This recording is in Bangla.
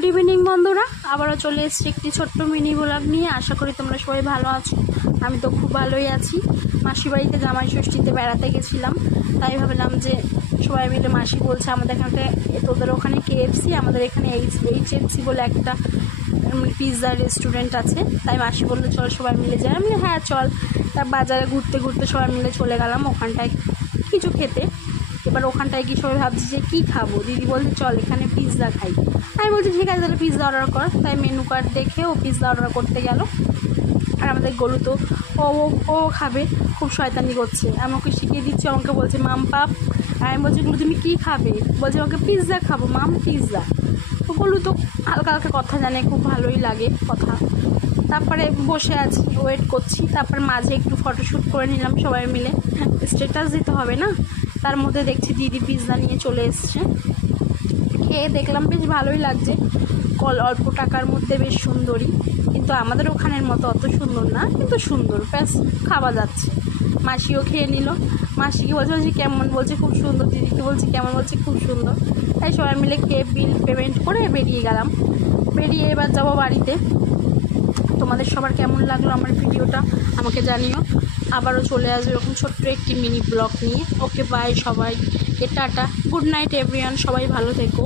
গুড ইভিনিং বন্ধুরা, আবারও চলে এসেছি একটি ছোট্ট মিনি ব্লগ নিয়ে। আশা করি তোমরা সবাই ভালো আছো। আমি তো খুব ভালোই আছি। মাসির বাড়িতে জামাই ষষ্ঠীতে বেড়াতে গেছিলাম, তাই ভাবলাম যে সবাই মিলে, মাসি বলছে আমাদের এখানে, তোদের ওখানে KFC, আমাদের এখানে HFC বলে একটা পিৎজার রেস্টুরেন্ট আছে। তাই মাসি বললো চল সবাই মিলে যাই। আমি হ্যাঁ চল। তার বাজারে ঘুরতে ঘুরতে সবাই মিলে চলে গেলাম ওখানটায় কিছু খেতে। এবার ওখানটায় গিয়ে সবাই ভাবছি যে কী খাবো। দিদি বলছে চল এখানে পিৎজা খাই। আমি বলছি ঠিক আছে তাহলে পিৎজা অর্ডার কর। তাই মেনু কার্ড দেখে ও পিৎজা অর্ডার করতে গেল। আর আমাদের গরু তো ও খাবে, খুব শয়তানি করছে, আমাকে শিখিয়ে দিচ্ছে। আমাকে বলছে মাম পাপ। আর আমি বলছি গরু তুমি কী খাবে? বলছে আমাকে পিৎজা খাবো মাম, পিৎজা। তো গরু তো হালকা হালকা কথা জানে, খুব ভালোই লাগে কথা। তারপরে বসে আছি, ওয়েট করছি। তারপর মাঝে একটু ফটোশ্যুট করে নিলাম সবাই মিলে, স্ট্যাটাস দিতে হবে না। তার মধ্যে দেখছি দিদি পিৎজা নিয়ে চলে এসছে। খেয়ে দেখলাম বেশ ভালোই লাগছে, অল্প টাকার মধ্যে বেশ সুন্দরই, কিন্তু আমাদের ওখানের মতো অত সুন্দর না, কিন্তু সুন্দর, ব্যাস খাওয়া যাচ্ছে। মাসিও খেয়ে নিল। মাসিকে বলছি কেমন, বলছে খুব সুন্দর। দিদিকে বলছি কেমন, বলছে খুব সুন্দর। তাই সবাই মিলে খেয়ে বিল পেমেন্ট করে বেরিয়ে গেলাম। বেরিয়ে এবার যাবো বাড়িতে। তোমাদের সবার কেমন লাগলো আমার ভিডিওটা আমাকে জানিও। আবারও চলে আসবে এরকম ছোট্ট একটি মিনি ব্লগ নিয়ে। ওকে বাই সবাই, টাটা, গুড নাইট এভরিওয়ান, সবাই ভালো থেকো।